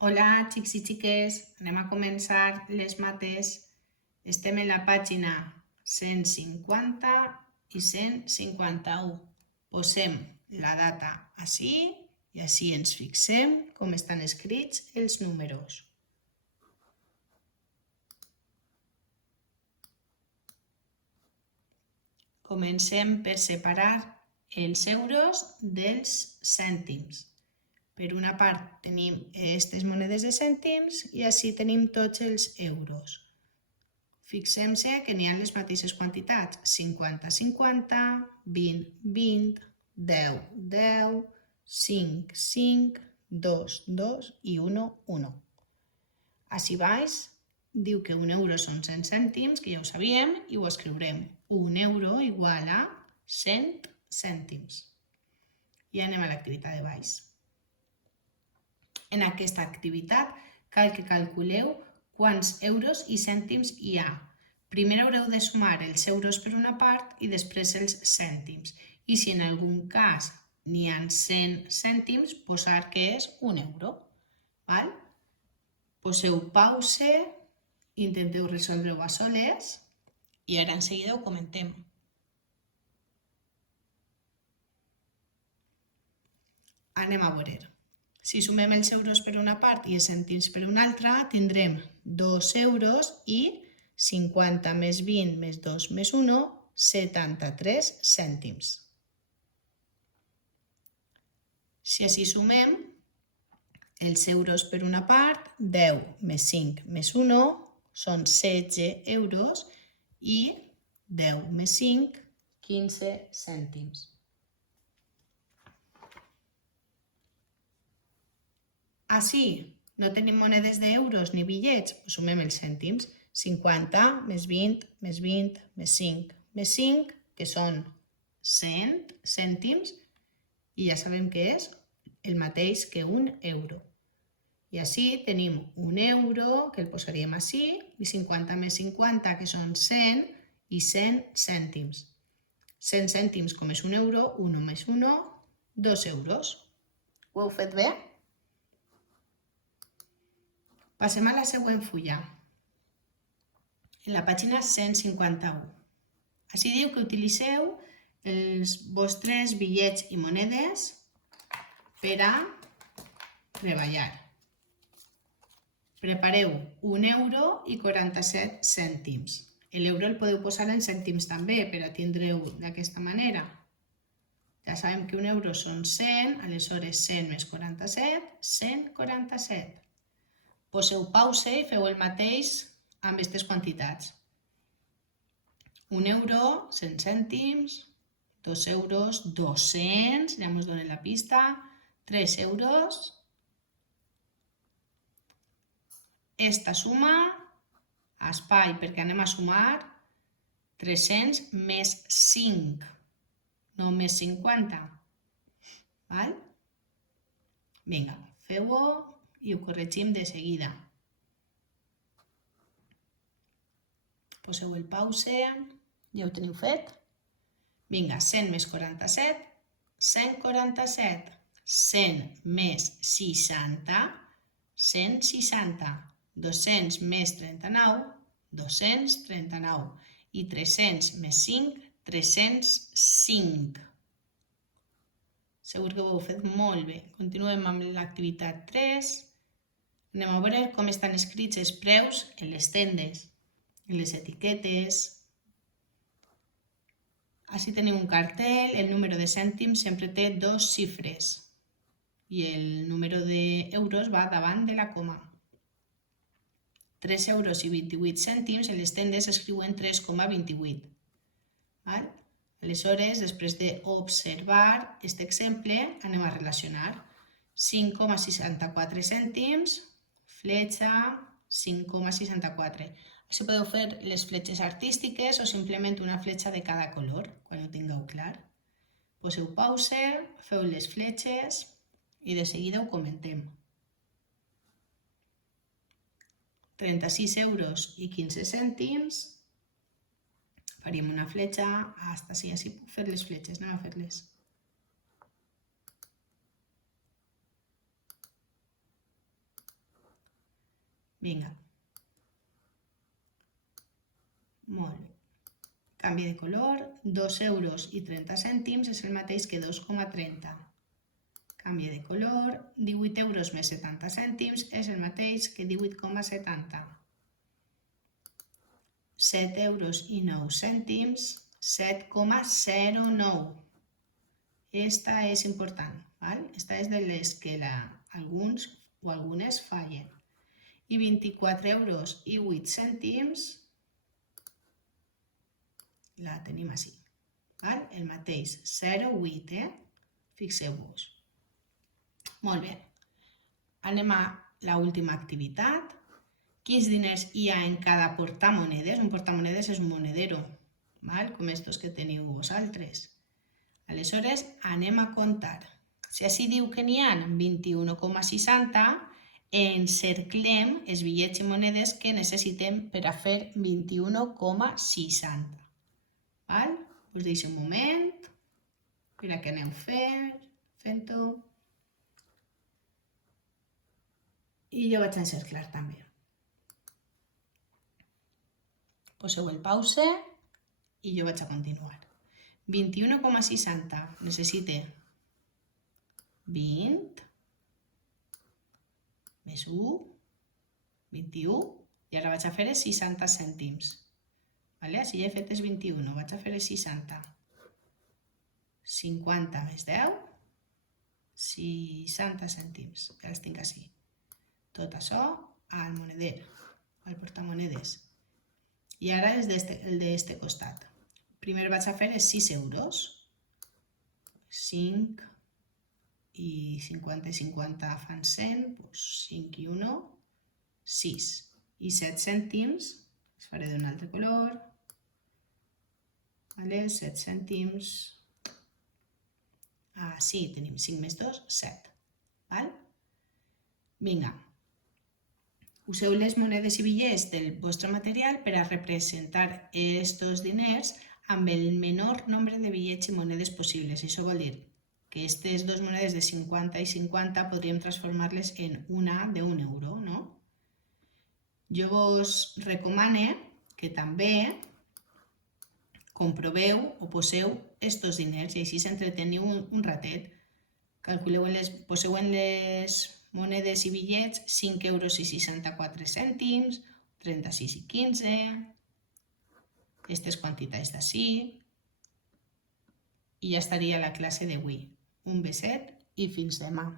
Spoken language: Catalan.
Hola, xics i xiques, anem a començar les mates. Estem en la pàgina 150 i 151. Posem la data ací i així ens fixem com estan escrits els números. Comencem per separar els euros dels cèntims. Per una part tenim aquestes monedes de cèntims i així tenim tots els euros. Fixem-se que n'hi ha les mateixes quantitats, 50, 50, 20, 20, 10, 10, 5, 5, 2, 2 i 1, 1. Així baix diu que un euro són 100 cèntims, que ja ho sabíem, i ho escriurem. Un euro igual a 100 cèntims. I anem a l'activitat de baix. En aquesta activitat cal que calculeu quants euros i cèntims hi ha. Primer haureu de sumar els euros per una part i després els cèntims. I si en algun cas n'hi ha 100 cèntims, posar que és un euro. Val? Poseu pause, intenteu resoldre-ho a soles i ara en seguida ho comentem. Anem a veure. Si sumem els euros per una part i els cèntims per una altra, tindrem 2 euros i 50 més 20 més 2 més 1, 73 cèntims. Si així sumem els euros per una part, 10 més 5 més 1 són 16 euros i 10 més 5, 15 cèntims. Així, no tenim monedes d'euros ni bitllets, doncs sumem els cèntims. 50 més 20 més 20 més 5 més 5, que són 100 cèntims, i ja sabem que és el mateix que un euro. I així tenim un euro, que el posaríem així, i 50 més 50, que són 100, i 100 cèntims. 100 cèntims, com és un euro, 1 més 1, 2 euros. Ho heu fet bé? Passem a la següent fulla, en la pàgina 151. Així diu que utilitzeu els vostres bitllets i monedes per a treballar. Prepareu 1 euro i 47 cèntims. L'euro el podeu posar en cèntims també, per a tindreu d'aquesta manera. Ja sabem que un euro són 100, aleshores 100 més 47, 147. Poseu pause i feu el mateix amb aquestes quantitats. 1 euro, 100 cèntims, 2 euros, 200, ja ens donen la pista, 3 euros. Esta suma, espai, perquè anem a sumar 300 més 5, no més 50. Val? Vinga, feu-ho i ho corregim de seguida. Poseu el pause, ja ho teniu fet. Vinga, 100 més 47, 147. 100 més 60, 160. 200 més 39, 239. I 300 més 5, 305. Segur que ho heu fet molt bé. Continuem amb l'activitat 3. Anem a veure com estan escrits els preus en les tendes, en les etiquetes. Així tenim un cartell, el número de cèntims sempre té 2 xifres i el número d'euros va davant de la coma. 3 euros i 28 cèntims en les tendes escriuen 3,28. Aleshores, després d'observar aquest exemple, anem a relacionar. 5,64 cèntims, fletxa 5,64. Així podeu fer les fletxes artístiques o simplement una fletxa de cada color, quan ho tingueu clar. Poseu pause, feu les fletxes i de seguida ho comentem. 36 euros i 15 cèntims. Faríem una fletxa, hasta així puc fer les fletxes, anem a fer-les. Vinga. Molt bé. Canvi de color, 2 euros i 30 cèntims és el mateix que 2,30. Canvi de color, 18 euros més 70 cèntims és el mateix que 18,70. 7 euros i 9 cèntims, 7,09. Esta és important, val? Esta és de les que alguns o algunes fallen. I 24 euros i 8 cèntims la tenim així, val? El mateix, 0,8, Fixeu-vos. Molt bé. Anem a l'última activitat. Quins diners hi ha en cada portamonedes? Un portamonedes és un monedero, val? Com estos que teniu vosaltres. Aleshores, anem a comptar. Si així diu que n'hi ha 21,60, encerclem els bitllets i monedes que necessitem per a fer 21,60. Val? Us deixo un moment per a que aneu fent-ho. I jo vaig encerclar també. Poseu el pause i jo vaig a continuar. 21,60 necessite 20 més 1, 21, i ara vaig a fer els 60 cèntims. Així ja he fet els 21, vaig a fer els 60. 50 més 10, 60 cèntims, ja els tinc així. Tot això al moneder, al portamonedes. I ara el d'este costat. Primer vaig a fer els 6 euros. 5 i 50 i 50 fan 100, doncs 5 i 1, 6. I 7 cèntims, els faré d'un altre color. 7 cèntims. Sí, tenim 5 més 2, 7. Vinga. Useu les monedes i bitllets del vostre material per a representar estos diners amb el menor nombre de bitllets i monedes possibles. Això vol dir que aquestes dues monedes de 50 i 50 podríem transformar-les en una d'1 euro, no? Jo vos recomano que també comproveu o poseu estos diners i així s'entreteniu un ratet. Poseu en les monedes i bitllets 5 euros i 64 cèntims, 36 i 15, aquestes quantitats d'ací, i ja estaria la classe d'avui. Un beset i fins demà.